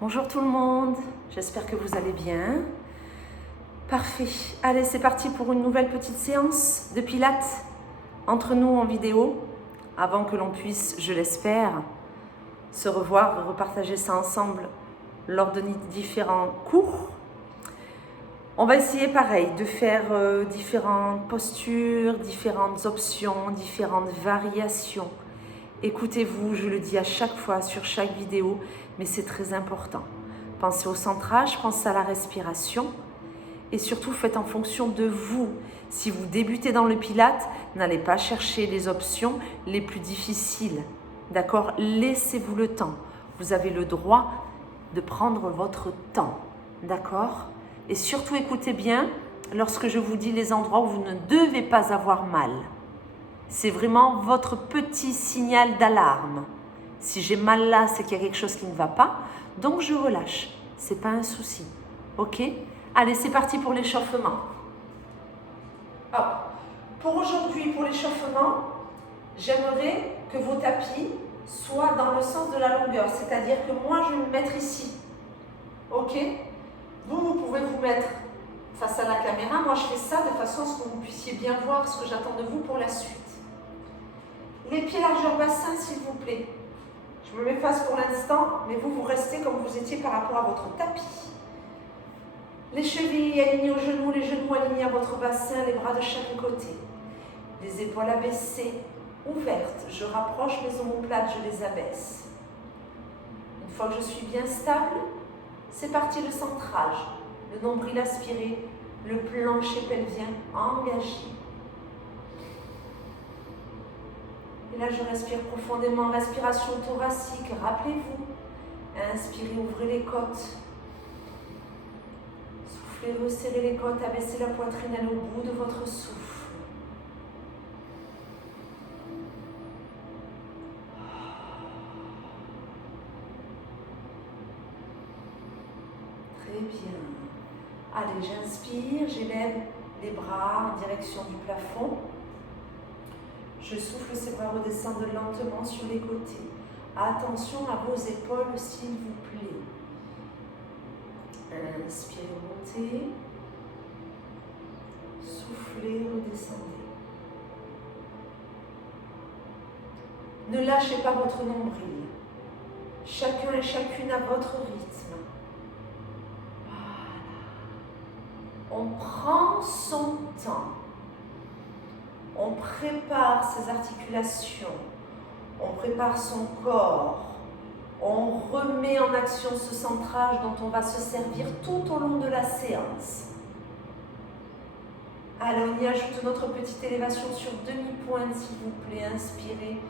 Bonjour tout le monde, j'espère que vous allez bien. Parfait, allez c'est parti pour une nouvelle petite séance de pilates entre nous en vidéo, avant que l'on puisse, je l'espère, se revoir et repartager ça ensemble lors de différents cours. On va essayer pareil de faire différentes postures, différentes options, différentes variations. Écoutez-vous, je le dis à chaque fois sur chaque vidéo, mais c'est très important. Pensez au centrage, pensez à la respiration et surtout faites en fonction de vous. Si vous débutez dans le pilate, n'allez pas chercher les options les plus difficiles. D'accord? Laissez-vous le temps. Vous avez le droit de prendre votre temps. D'accord? Et surtout écoutez bien lorsque je vous dis les endroits où vous ne devez pas avoir mal. C'est vraiment votre petit signal d'alarme. Si j'ai mal là, c'est qu'il y a quelque chose qui ne va pas. Donc je relâche. C'est pas un souci. Ok? Allez, c'est parti pour l'échauffement. Pour aujourd'hui, pour l'échauffement, j'aimerais que vos tapis soient dans le sens de la longueur. C'est-à-dire que moi, je vais me mettre ici. Ok? Vous pouvez vous mettre face à la caméra. Moi, je fais ça de façon à ce que vous puissiez bien voir ce que j'attends de vous pour la suite. Les pieds largeur bassin, s'il vous plaît. Je me mets face pour l'instant, mais vous restez comme vous étiez par rapport à votre tapis. Les chevilles alignées aux genoux, les genoux alignés à votre bassin, les bras de chaque côté. Les épaules abaissées, ouvertes. Je rapproche mes omoplates, je les abaisse. Une fois que je suis bien stable, c'est parti le centrage. Le nombril aspiré, le plancher pelvien engagé. Et là, je respire profondément, respiration thoracique, rappelez-vous. Inspirez, ouvrez les côtes. Soufflez, resserrez les côtes, abaissez la poitrine, allez au bout de votre souffle. Très bien. Allez, j'inspire, j'élève les bras en direction du plafond. Je souffle, ces bras redescendent lentement sur les côtés. Attention à vos épaules, s'il vous plaît. Inspirez, montez. Soufflez, redescendez. Ne lâchez pas votre nombril. Chacun et chacune à votre rythme. Voilà. On prend son temps. On prépare ses articulations, on prépare son corps, on remet en action ce centrage dont on va se servir tout au long de la séance. Allez, on y ajoute notre petite élévation sur demi-pointe, s'il vous plaît. Inspirez,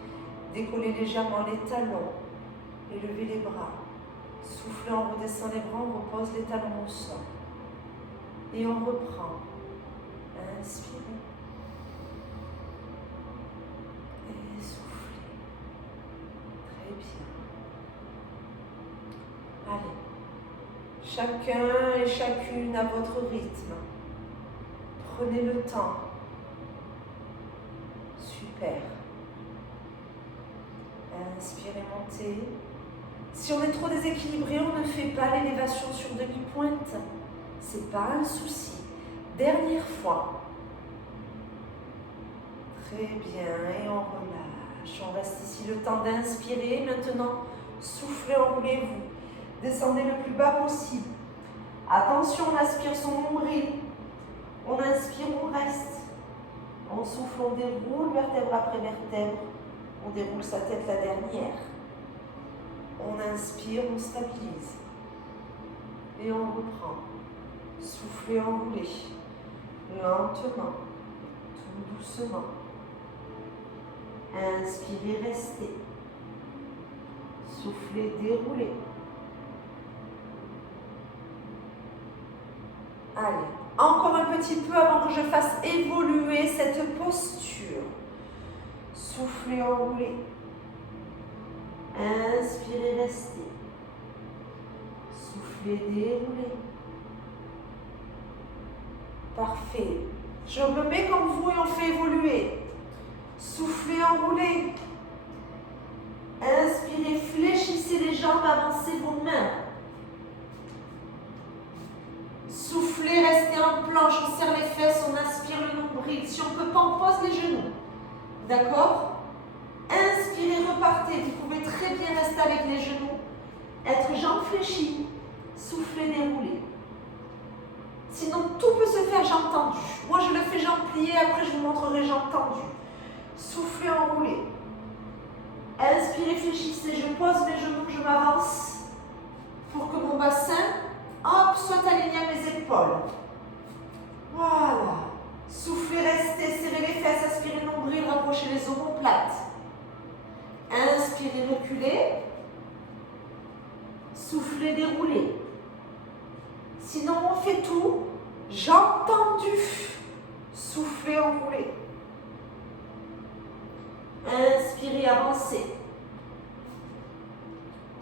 décollez légèrement les talons, élevez les bras. Soufflez, on redescend les bras, on repose les talons au sol. Et on reprend. Inspirez. Allez, chacun et chacune à votre rythme. Prenez le temps. Super. Inspirez, montez. Si on est trop déséquilibré, on ne fait pas l'élévation sur demi-pointe. C'est pas un souci. Dernière fois. Très bien, et on relâche. On reste ici le temps d'inspirer. Maintenant, soufflez, enroulez-vous. Descendez le plus bas possible. Attention, on aspire son nombril. On inspire, on reste. On souffle, on déroule vertèbre après vertèbre. On déroule sa tête la dernière. On inspire, on stabilise. Et on reprend. Soufflez, enroulez. Lentement, tout doucement. Inspirez, restez. Soufflez, déroulez. Allez, encore un petit peu avant que je fasse évoluer cette posture. Soufflez, enroulez. Inspirez, restez. Soufflez, déroulez. Parfait. Je me mets comme vous et on fait évoluer. Soufflez, enroulez. Inspirez, fléchissez les jambes, avancez vos mains. D'accord? Inspirez, repartez. Vous pouvez très bien rester avec les genoux. Être jambes fléchies. Soufflez, déroulez. Sinon, tout peut se faire jambes tendues. Moi, je le fais jambes pliées. Après, je vous montrerai jambes tendues. Soufflez, enroulez. Inspirez, fléchissez. Je pose mes genoux, je m'avance pour que mon bassin, hop, soit aligné à mes épaules. Voilà. Soufflez, restez, serrez les fesses, aspirez le nombril, rapprochez les omoplates. Inspirez, reculez. Soufflez, déroulez. Sinon, on fait tout. Jambes tendues. Soufflez, enroulez. Inspirez, avancez.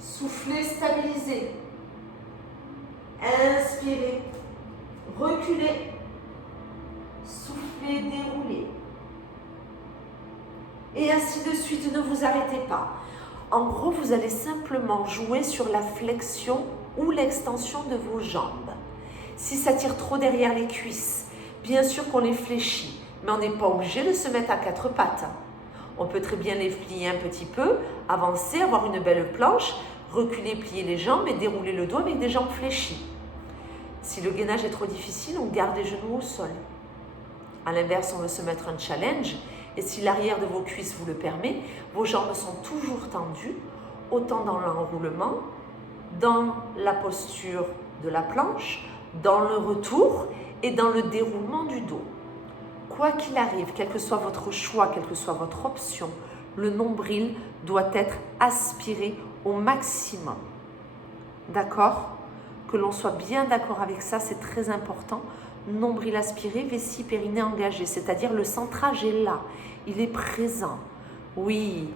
Soufflez, stabilisez. Inspirez, reculez. Soufflez, déroulez. Et ainsi de suite, ne vous arrêtez pas. En gros, vous allez simplement jouer sur la flexion ou l'extension de vos jambes. Si ça tire trop derrière les cuisses, bien sûr qu'on les fléchit, mais on n'est pas obligé de se mettre à quatre pattes. On peut très bien les plier un petit peu, avancer, avoir une belle planche, reculer, plier les jambes et dérouler le dos avec des jambes fléchies. Si le gainage est trop difficile, on garde les genoux au sol. À l'inverse, on veut se mettre un challenge. Et si l'arrière de vos cuisses vous le permet, vos jambes sont toujours tendues, autant dans l'enroulement, dans la posture de la planche, dans le retour et dans le déroulement du dos. Quoi qu'il arrive, quel que soit votre choix, quelle que soit votre option, le nombril doit être aspiré au maximum. D'accord? Que l'on soit bien d'accord avec ça, c'est très important. Nombril aspiré, vessie, périnée engagée, c'est-à-dire le centrage est là, il est présent. Oui,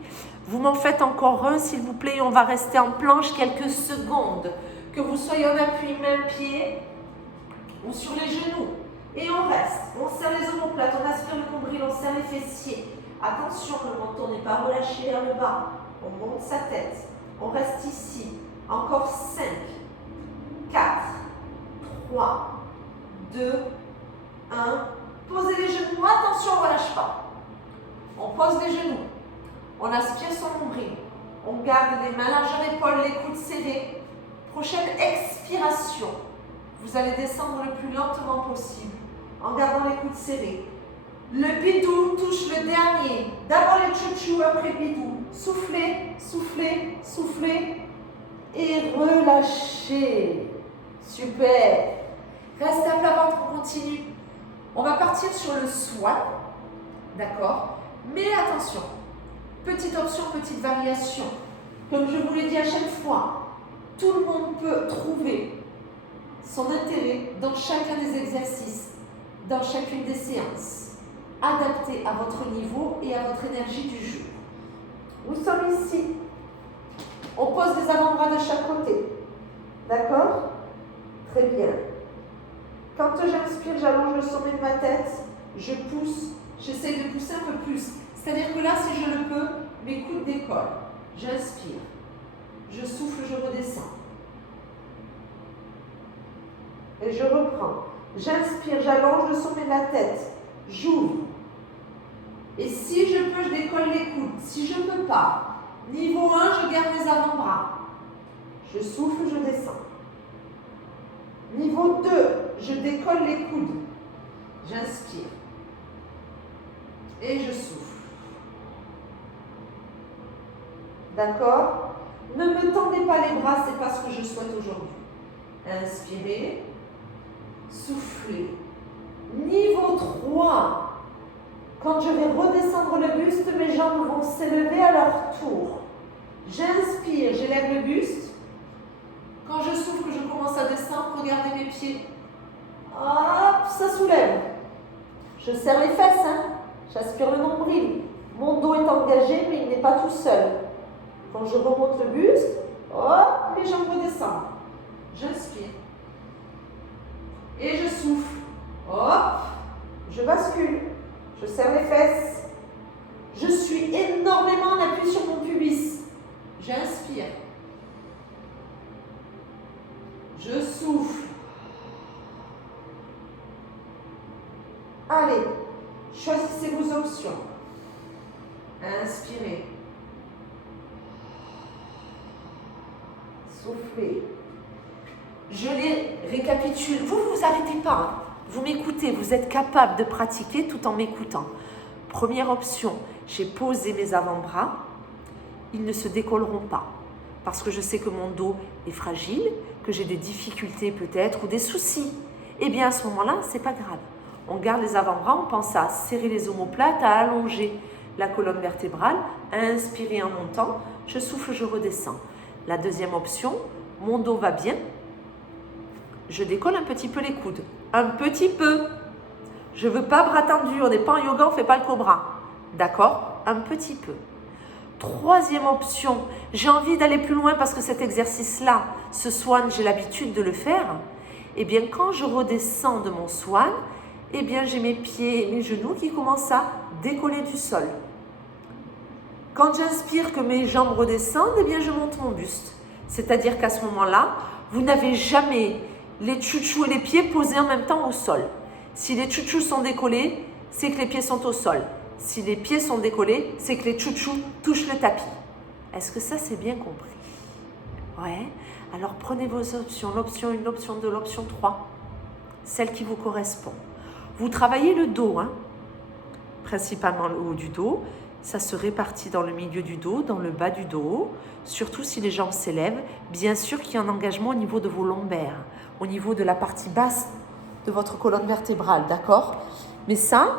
vous m'en faites encore un s'il vous plaît, on va rester en planche quelques secondes. Que vous soyez en appui main-pied ou sur les genoux. Et on reste, on serre les omoplates, on aspire le nombril, on serre les fessiers. Attention, le menton n'est pas relâché vers le bas, on monte sa tête. On reste ici, encore 5, 4, 3, 2, 1. Posez les genoux. Attention, on ne relâche pas. On pose les genoux. On aspire son nombril. On garde les mains largeur d'épaule, les coudes serrés. Prochaine expiration. Vous allez descendre le plus lentement possible en gardant les coudes serrés. Le bidou touche le dernier. D'abord les chouchous, après le bidou. Soufflez, soufflez, soufflez. Et relâchez. Super. Reste à plat ventre, on continue. On va partir sur le swan, d'accord? Mais attention, petite option, petite variation. Comme je vous l'ai dit à chaque fois, tout le monde peut trouver son intérêt dans chacun des exercices, dans chacune des séances, adapté à votre niveau et à votre énergie du jour. Nous sommes ici. On pose les avant-bras de chaque côté. D'accord? Très bien. Quand j'inspire, j'allonge le sommet de ma tête, je pousse, j'essaye de pousser un peu plus. C'est-à-dire que là, si je le peux, mes coudes décollent. J'inspire, je souffle, je redescends. Et je reprends. J'inspire, j'allonge le sommet de la tête, j'ouvre. Et si je peux, je décolle les coudes. Si je ne peux pas, niveau 1, je garde mes avant-bras. Je souffle, je descends. Niveau 2, je décolle les coudes. J'inspire. Et je souffle. D'accord? Ne me tendez pas les bras, ce n'est pas ce que je souhaite aujourd'hui. Inspirez. Soufflez. Niveau 3. Quand je vais redescendre le buste, mes jambes vont s'élever à leur tour. J'inspire, j'élève le buste. Quand je souffle, je commence à descendre, regardez mes pieds. Hop, ça soulève. Je serre les fesses, hein. J'aspire le nombril. Mon dos est engagé, mais il n'est pas tout seul. Quand je remonte le buste, hop, les jambes redescendent. J'inspire. Et je souffle. Hop, je bascule. Je serre les fesses. Je suis énormément en appui sur mon pubis. J'inspire. Je souffle. Allez, choisissez vos options. Soufflez. Je les récapitule. Vous arrêtez pas. Hein. Vous m'écoutez. Vous êtes capable de pratiquer tout en m'écoutant. Première option, j'ai posé mes avant-bras. Ils ne se décolleront pas. Parce que je sais que mon dos est fragile, que j'ai des difficultés peut-être ou des soucis. Eh bien, à ce moment-là, ce n'est pas grave. On garde les avant-bras, on pense à serrer les omoplates, à allonger la colonne vertébrale, à inspirer en montant. Je souffle, je redescends. La deuxième option, mon dos va bien. Je décolle un petit peu les coudes. Un petit peu. Je ne veux pas bras tendus, on n'est pas en yoga, on ne fait pas le cobra. D'accord? Un petit peu. Troisième option, j'ai envie d'aller plus loin parce que cet exercice-là, ce swan, j'ai l'habitude de le faire. Eh bien, quand je redescends de mon swan, eh bien, j'ai mes pieds et mes genoux qui commencent à décoller du sol. Quand j'inspire que mes jambes redescendent, eh bien, je monte mon buste. C'est-à-dire qu'à ce moment-là, vous n'avez jamais les tchouchous et les pieds posés en même temps au sol. Si les tchouchous sont décollés, c'est que les pieds sont au sol. Si les pieds sont décollés, c'est que les tchouchous touchent le tapis. Est-ce que ça, c'est bien compris? Ouais. Alors, prenez vos options. L'option 1, l'option 2, l'option 3. Celle qui vous correspond. Vous travaillez le dos, hein, principalement le haut du dos. Ça se répartit dans le milieu du dos, dans le bas du dos. Surtout si les jambes s'élèvent. Bien sûr qu'il y a un engagement au niveau de vos lombaires, au niveau de la partie basse de votre colonne vertébrale, d'accord? Mais ça,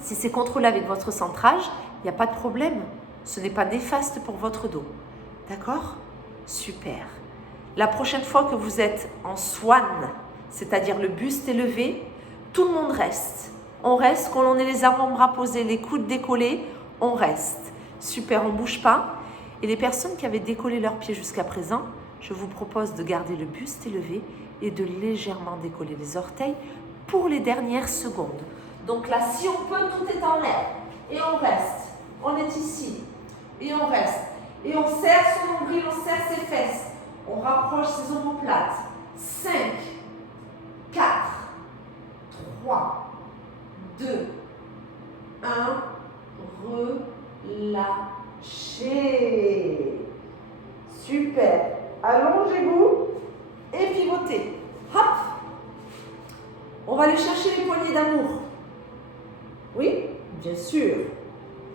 si c'est contrôlé avec votre centrage, il n'y a pas de problème. Ce n'est pas néfaste pour votre dos. D'accord? Super. La prochaine fois que vous êtes en swan, c'est-à-dire le buste élevé, tout le monde reste. On reste, quand on ait les avant-bras posés, les coudes décollés, on reste. Super, on ne bouge pas. Et les personnes qui avaient décollé leurs pieds jusqu'à présent, je vous propose de garder le buste élevé et de légèrement décoller les orteils pour les dernières secondes. Donc là, si on peut, tout est en l'air. Et on reste. On est ici. Et on reste. Et on serre son nombril, on serre ses fesses. On rapproche ses omoplates. 5, 4, 3, 2, 1. Relâchez. Super. Allongez-vous et pivotez. Hop. On va aller chercher les poignées d'amour. Oui, bien sûr.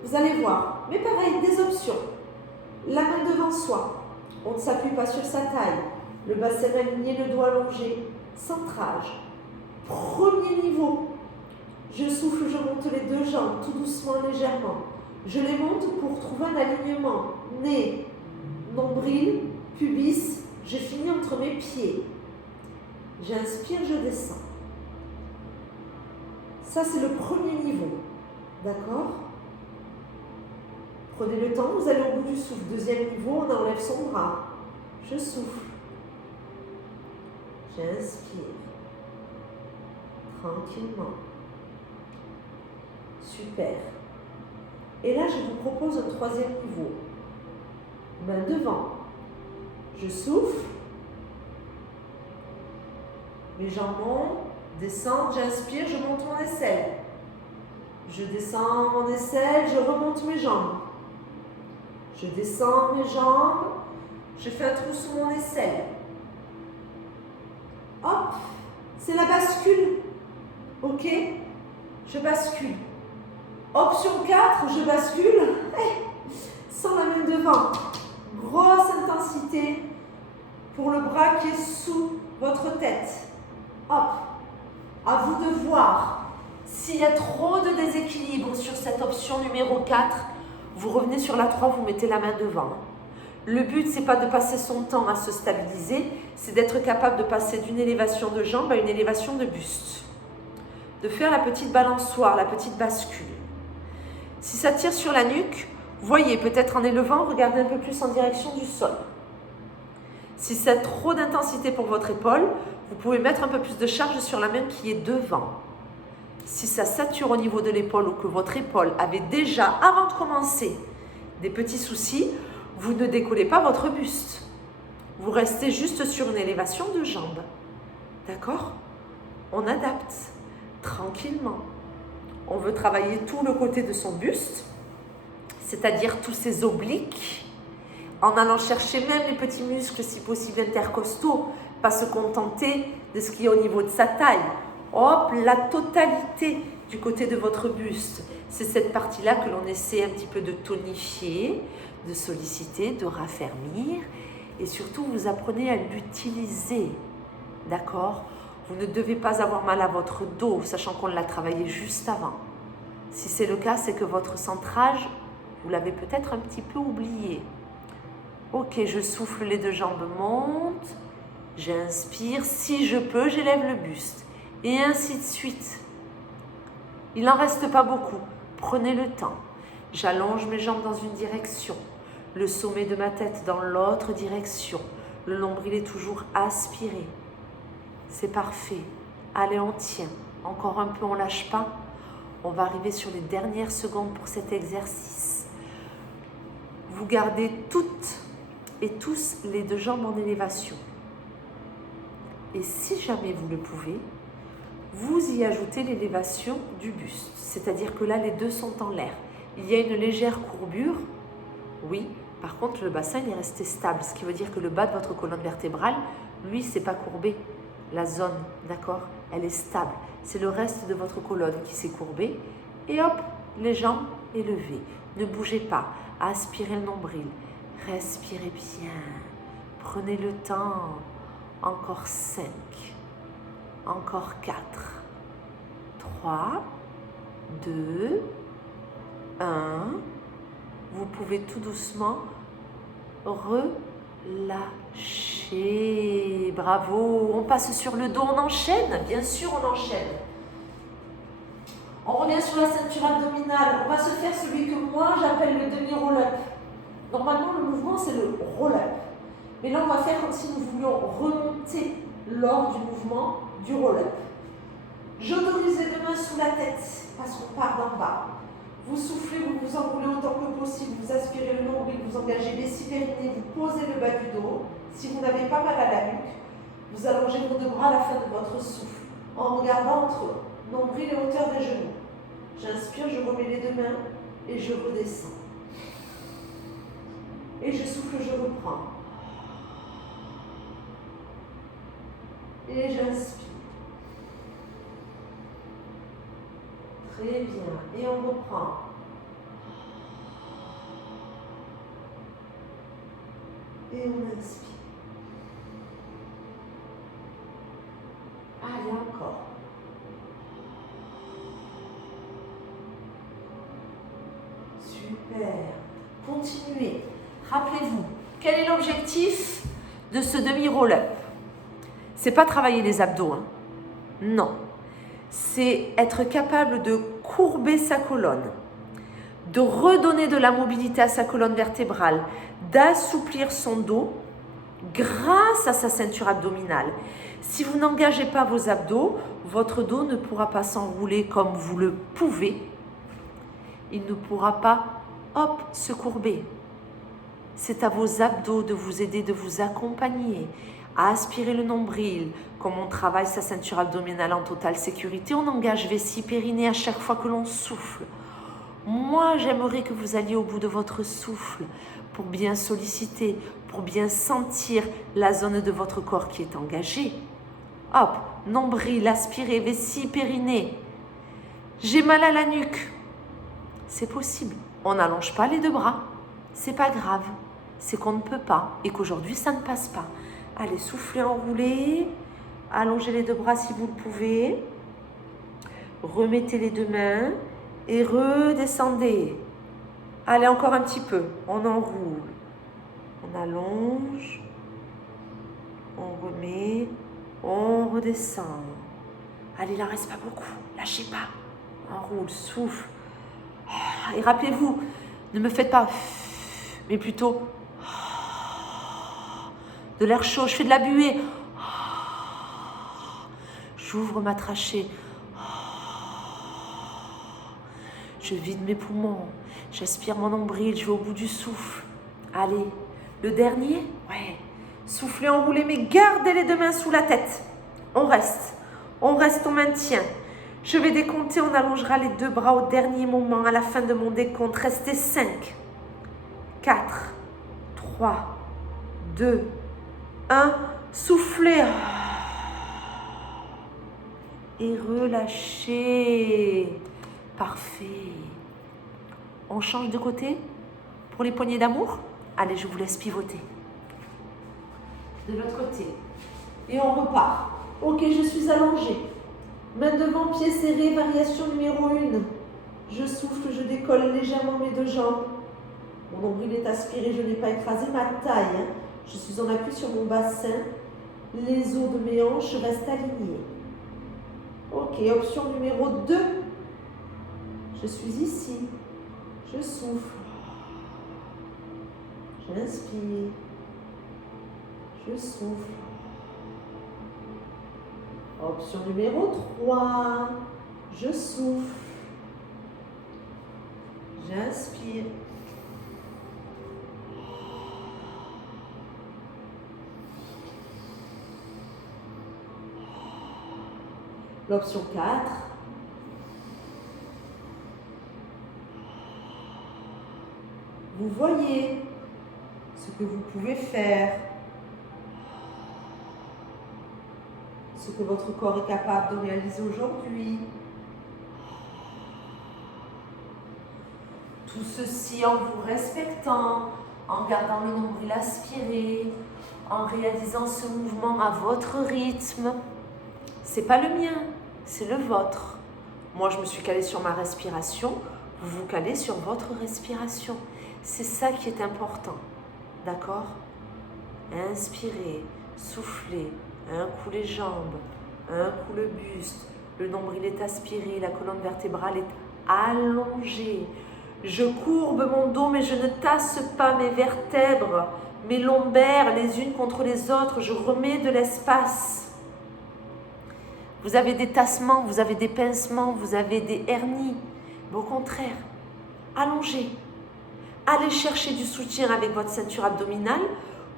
Vous allez voir. Mais pareil, des options. La main devant soi. On ne s'appuie pas sur sa taille. Le bassin aligné, le doigt allongé. Centrage. Premier niveau. Je souffle, je monte les deux jambes, tout doucement, légèrement. Je les monte pour trouver un alignement. Nez, nombril, pubis. Je finis entre mes pieds. J'inspire, je descends. Ça, c'est le premier niveau. D'accord? Prenez le temps, vous allez au bout du souffle. Deuxième niveau, on enlève son bras. Je souffle. J'inspire. Tranquillement. Super. Et là, je vous propose un troisième niveau. Main devant. Je souffle. Mes jambes montent, descendent, j'inspire, je monte mon aisselle. Je descends mon aisselle, je remonte mes jambes. Je descends mes jambes, je fais un trou sous mon aisselle. Hop, c'est la bascule. Ok? Je bascule. Option 4, je bascule. Sans la main devant. Grosse intensité pour le bras qui est sous votre tête. Hop. À vous de voir. S'il y a trop de déséquilibre sur cette option numéro 4, vous revenez sur la 3, vous mettez la main devant. Le but, ce n'est pas de passer son temps à se stabiliser, c'est d'être capable de passer d'une élévation de jambe à une élévation de buste. De faire la petite balançoire, la petite bascule. Si ça tire sur la nuque, voyez, peut-être en élevant, regardez un peu plus en direction du sol. Si c'est trop d'intensité pour votre épaule, vous pouvez mettre un peu plus de charge sur la main qui est devant. Si ça sature au niveau de l'épaule ou que votre épaule avait déjà, avant de commencer, des petits soucis, vous ne décollez pas votre buste. Vous restez juste sur une élévation de jambes. D'accord? On adapte tranquillement. On veut travailler tout le côté de son buste, c'est-à-dire tous ces obliques. en allant chercher même les petits muscles, si possible intercostaux, pas se contenter de ce qui est au niveau de sa taille. Hop, la totalité du côté de votre buste. C'est cette partie-là que l'on essaie un petit peu de tonifier, de solliciter, de raffermir. Et surtout, vous apprenez à l'utiliser. D'accord? Vous ne devez pas avoir mal à votre dos, sachant qu'on l'a travaillé juste avant. Si c'est le cas, c'est que votre centrage, vous l'avez peut-être un petit peu oublié. Ok, je souffle, les deux jambes montent. J'inspire. Si je peux, j'élève le buste. Et ainsi de suite. Il n'en reste pas beaucoup. Prenez le temps. J'allonge mes jambes dans une direction. Le sommet de ma tête dans l'autre direction. Le nombril est toujours aspiré. C'est parfait. Allez, on tient. Encore un peu, on ne lâche pas. On va arriver sur les dernières secondes pour cet exercice. Vous gardez toutes et tous les deux jambes en élévation. Et si jamais vous le pouvez, vous y ajoutez l'élévation du buste. C'est-à-dire que là, les deux sont en l'air. Il y a une légère courbure, oui. Par contre, le bassin il est resté stable, ce qui veut dire que le bas de votre colonne vertébrale, lui, c'est pas courbé. La zone, d'accord, elle est stable. C'est le reste de votre colonne qui s'est courbé. Et hop, les jambes élevées. Ne bougez pas. Aspirez le nombril. Respirez bien. Prenez le temps. Encore 5. Encore 4. 3. 2. 1. Vous pouvez tout doucement relâcher. Bravo. On passe sur le dos. On enchaîne. Bien sûr, on enchaîne. On revient sur la ceinture abdominale. On va se faire celui que moi j'appelle le demi-roll-up. Normalement, le mouvement, c'est le roll-up. Mais là, on va faire comme si nous voulions remonter lors du mouvement du roll-up. J'autorise les deux mains sous la tête parce qu'on part d'en bas. Vous soufflez, vous vous enroulez autant que possible, vous aspirez le nombril, vous engagez vessie périnée, vous posez le bas du dos. Si vous n'avez pas mal à la nuque, vous allongez vos deux bras à la fin de votre souffle en regardant entre nombril et hauteur des genoux. J'inspire, je remets les deux mains et je redescends. Et je souffle, je reprends. Et j'inspire. Très bien. Et on reprend. Et on inspire. Allez, encore. Super. Continuez. Rappelez-vous, quel est l'objectif de ce demi-roll-up? C'est pas travailler les abdos, hein. Non. C'est être capable de courber sa colonne, de redonner de la mobilité à sa colonne vertébrale, d'assouplir son dos grâce à sa ceinture abdominale. Si vous n'engagez pas vos abdos, votre dos ne pourra pas s'enrouler comme vous le pouvez. Il ne pourra pas, hop, se courber. C'est à vos abdos de vous aider, de vous accompagner à aspirer le nombril. Comme on travaille sa ceinture abdominale en totale sécurité, on engage vessie périnée à chaque fois que l'on souffle. Moi, j'aimerais que vous alliez au bout de votre souffle pour bien solliciter, pour bien sentir la zone de votre corps qui est engagée. Hop, nombril, aspiré, vessie périnée. J'ai mal à la nuque. C'est possible. On n'allonge pas les deux bras. C'est pas grave. C'est qu'on ne peut pas et qu'aujourd'hui, ça ne passe pas. Allez, soufflez, enroulez. Allongez les deux bras si vous le pouvez. Remettez les deux mains et redescendez. Allez, encore un petit peu. On enroule. On allonge. On remet. On redescend. Allez, il n'en reste pas beaucoup. Lâchez pas. Enroule, souffle. Et rappelez-vous, ne me faites pas, mais plutôt de l'air chaud. Je fais de la buée. J'ouvre ma trachée. Je vide mes poumons. J'aspire mon nombril. Je vais au bout du souffle. Allez, le dernier. Ouais. Soufflez, enroulez, mais gardez les deux mains sous la tête. On reste, on maintient. Je vais décompter, on allongera les deux bras au dernier moment, à la fin de mon décompte. Restez 5, 4, 3, 2, 1. Soufflez. Et relâchez. Parfait. On change de côté pour les poignées d'amour. Allez, je vous laisse pivoter. De l'autre côté. Et on repart. Ok, je suis allongée. Main devant, pied serré, variation numéro 1. Je souffle, je décolle légèrement mes deux jambes. Mon nombril est aspiré, je n'ai pas écrasé ma taille. Je suis en appui sur mon bassin. Les os de mes hanches restent alignés. Ok, option numéro 2. Je suis ici. Je souffle. J'inspire. Je souffle. Option numéro 3. Je souffle. J'inspire. L'option 4. Vous voyez ce que vous pouvez faire, ce que votre corps est capable de réaliser aujourd'hui. Tout ceci en vous respectant, en gardant le nombril aspiré, en réalisant ce mouvement à votre rythme. C'est pas le mien, c'est le vôtre. Moi, je me suis calée sur ma respiration, vous vous calez sur votre respiration. C'est ça qui est important, d'accord? Inspirez, soufflez, un coup les jambes, un coup le buste, le nombril est aspiré, la colonne vertébrale est allongée. Je courbe mon dos, mais je ne tasse pas mes vertèbres, mes lombaires les unes contre les autres. Je remets de l'espace. Vous avez des tassements, vous avez des pincements, vous avez des hernies. Mais au contraire, allongez. Allez chercher du soutien avec votre ceinture abdominale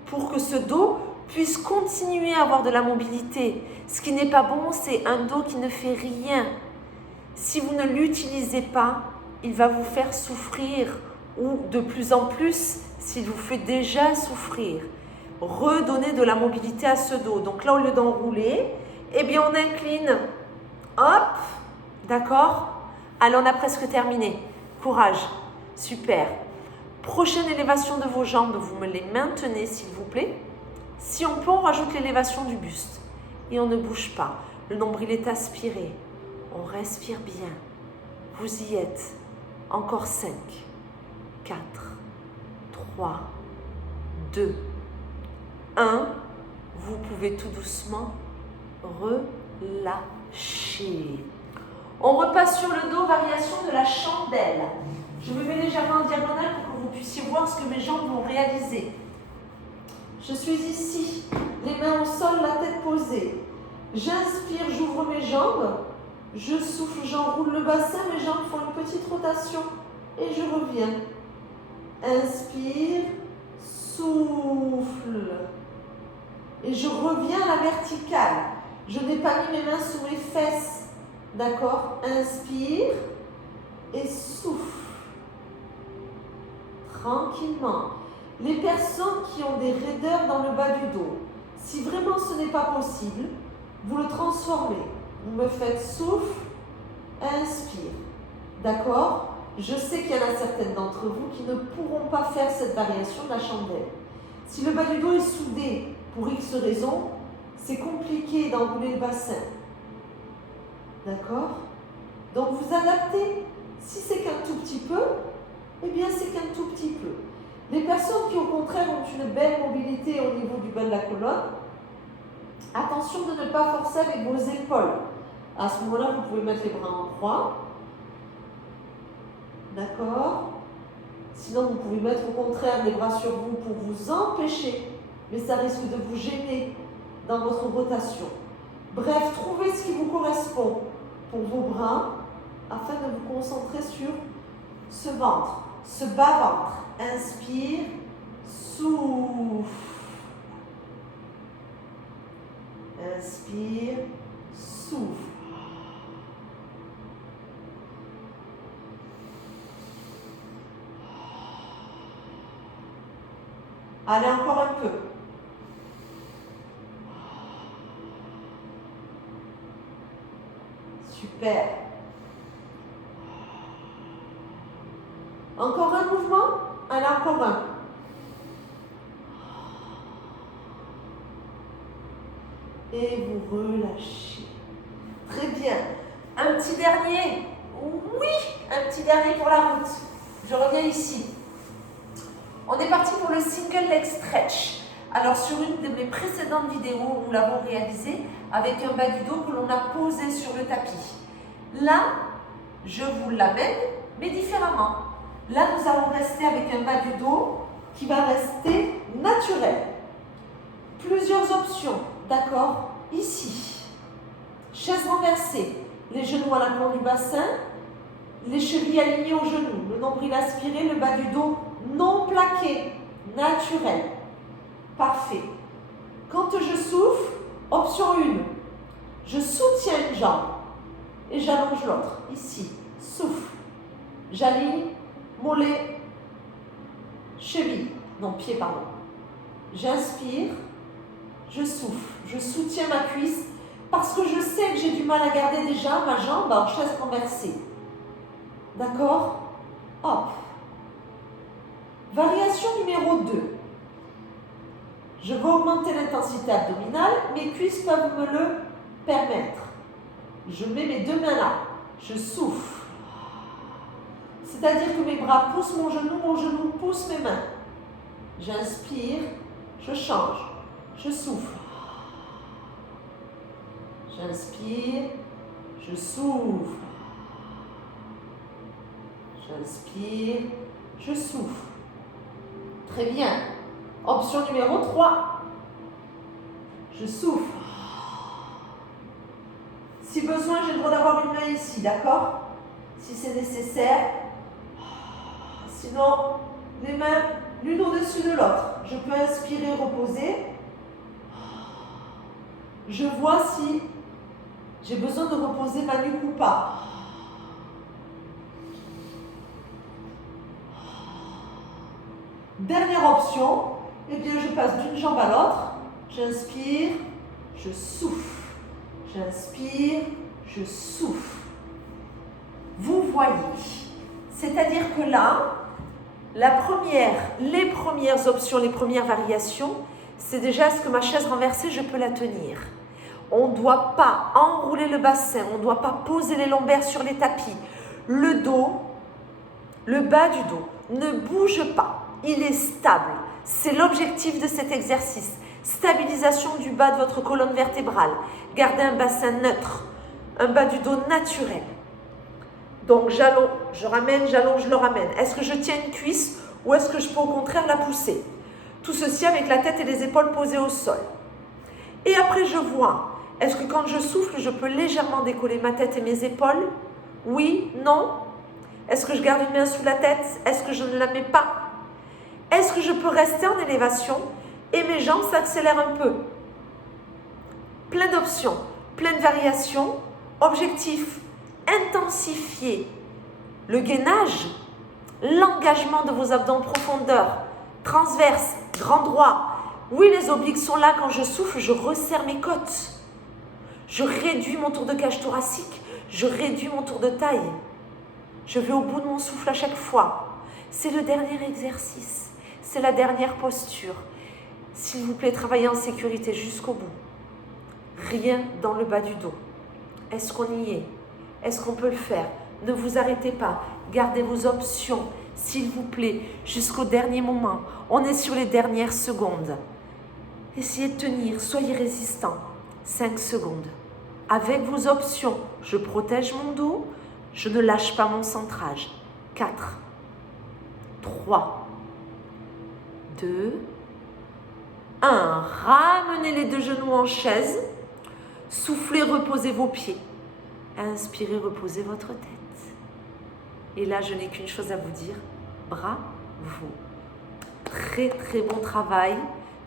pour que ce dos puisse continuer à avoir de la mobilité. Ce qui n'est pas bon, c'est un dos qui ne fait rien. Si vous ne l'utilisez pas, il va vous faire souffrir ou de plus en plus, s'il vous fait déjà souffrir. Redonnez de la mobilité à ce dos. Donc là, au lieu d'enrouler, eh bien on incline. Hop, d'accord? Allez, on a presque terminé. Courage, super. Prochaine élévation de vos jambes, vous me les maintenez s'il vous plaît. Si on peut, on rajoute l'élévation du buste. Et on ne bouge pas. Le nombril est aspiré. On respire bien. Vous y êtes. Encore 5, 4, 3, 2, 1. Vous pouvez tout doucement relâcher. On repasse sur le dos, variation de la chandelle. Je me mets légèrement en diagonale pour que vous puissiez voir ce que mes jambes vont réaliser. Je suis ici, les mains au sol, la tête posée. J'inspire, j'ouvre mes jambes. Je souffle, j'enroule le bassin, mes jambes font une petite rotation et je reviens. Inspire, souffle. Et je reviens à la verticale. Je n'ai pas mis mes mains sous mes fesses. D'accord? Inspire et souffle. Tranquillement. Les personnes qui ont des raideurs dans le bas du dos, si vraiment ce n'est pas possible, vous le transformez. Vous me faites souffle, inspire. D'accord? Je sais qu'il y en a certaines d'entre vous qui ne pourront pas faire cette variation de la chandelle. Si le bas du dos est soudé pour X raisons, c'est compliqué d'enrouler le bassin. D'accord? Donc vous adaptez. Si c'est qu'un tout petit peu, eh bien c'est qu'un tout petit peu. Les personnes qui au contraire ont une belle mobilité au niveau du bas de la colonne, attention de ne pas forcer avec vos épaules. À ce moment-là, vous pouvez mettre les bras en croix. D'accord? Sinon, vous pouvez mettre au contraire les bras sur vous pour vous empêcher, mais ça risque de vous gêner dans votre rotation. Bref, trouvez ce qui vous correspond pour vos bras afin de vous concentrer sur ce ventre, ce bas-ventre. Inspire, souffle. Inspire, souffle. Allez, encore un peu. Super. Encore un mouvement. Allez, encore un. Et vous relâchez. Très bien. Un petit dernier. Oui, un petit dernier pour la route. Je reviens ici. On est parti pour le single leg stretch. Alors sur une de mes précédentes vidéos, nous l'avons réalisé avec un bas du dos que l'on a posé sur le tapis. Là, je vous l'amène, mais différemment. Là, nous allons rester avec un bas du dos qui va rester naturel. Plusieurs options, d'accord? Ici, chaise renversée, les genoux à l'avant du bassin, les chevilles alignées aux genoux, le nombril aspiré, le bas du dos non plaqué, naturel. Parfait. Quand je souffle, option 1, je soutiens une jambe et j'allonge l'autre. Ici, souffle. J'aligne, mollet, cheville, non, pied, pardon. J'inspire, je souffle. Je soutiens ma cuisse parce que je sais que j'ai du mal à garder déjà ma jambe en chaise renversée. D'accord? Hop. Variation numéro 2. Je vais augmenter l'intensité abdominale, mes cuisses peuvent me le permettre. Je mets mes deux mains là, je souffle. C'est-à-dire que mes bras poussent mon genou pousse mes mains. J'inspire, je change, je souffle. J'inspire, je souffle. J'inspire, je souffle. Très bien. Option numéro 3. Je souffle. Si besoin, j'ai le droit d'avoir une main ici, d'accord? Si c'est nécessaire. Sinon, les mains l'une au-dessus de l'autre. Je peux inspirer, reposer. Je vois si j'ai besoin de reposer ma nuque ou pas. Dernière option, eh bien je passe d'une jambe à l'autre. J'inspire, je souffle. J'inspire, je souffle. Vous voyez. C'est-à-dire que là, les premières options, les premières variations, c'est déjà est-ce que ma chaise renversée, je peux la tenir. On ne doit pas enrouler le bassin, on ne doit pas poser les lombaires sur les tapis. Le dos, le bas du dos, ne bouge pas, il est stable. C'est l'objectif de cet exercice. Stabilisation du bas de votre colonne vertébrale. Gardez un bassin neutre, un bas du dos naturel. Donc j'allonge, je ramène, j'allonge, je le ramène. Est-ce que je tiens une cuisse ou est-ce que je peux au contraire la pousser? Tout ceci avec la tête et les épaules posées au sol. Et après je vois, est-ce que quand je souffle, je peux légèrement décoller ma tête et mes épaules? Oui, non? Est-ce que je garde une main sous la tête? Est-ce que je ne la mets pas? Est-ce que je peux rester en élévation et mes jambes s'accélèrent un peu? Plein d'options, plein de variations. Objectif, intensifier le gainage, l'engagement de vos abdos en profondeur, transverse, grand droit. Oui, les obliques sont là. Quand je souffle, je resserre mes côtes. Je réduis mon tour de cage thoracique. Je réduis mon tour de taille. Je vais au bout de mon souffle à chaque fois. C'est le dernier exercice. C'est la dernière posture. S'il vous plaît, travaillez en sécurité jusqu'au bout. Rien dans le bas du dos. Est-ce qu'on y est? Est-ce qu'on peut le faire? Ne vous arrêtez pas. Gardez vos options, s'il vous plaît, jusqu'au dernier moment. On est sur les dernières secondes. Essayez de tenir, soyez résistant. 5 secondes. Avec vos options, je protège mon dos, je ne lâche pas mon centrage. 4, 3, 2, 1. Ramenez les deux genoux en chaise. Soufflez, reposez vos pieds. Inspirez, reposez votre tête. Et là, je n'ai qu'une chose à vous dire. Bravo. Très, très bon travail.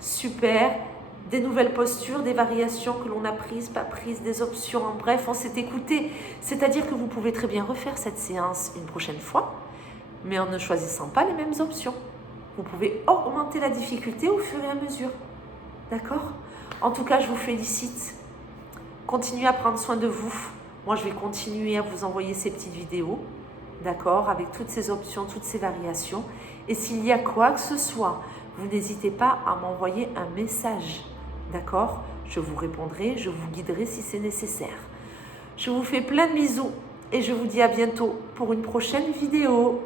Super. Des nouvelles postures, des variations que l'on a prises, pas prises, des options. En bref, on s'est écouté. C'est-à-dire que vous pouvez très bien refaire cette séance une prochaine fois, mais en ne choisissant pas les mêmes options. Vous pouvez augmenter la difficulté au fur et à mesure. D'accord? En tout cas, je vous félicite. Continuez à prendre soin de vous. Moi, je vais continuer à vous envoyer ces petites vidéos. D'accord? Avec toutes ces options, toutes ces variations. Et s'il y a quoi que ce soit, vous n'hésitez pas à m'envoyer un message. D'accord? Je vous répondrai, je vous guiderai si c'est nécessaire. Je vous fais plein de bisous et je vous dis à bientôt pour une prochaine vidéo.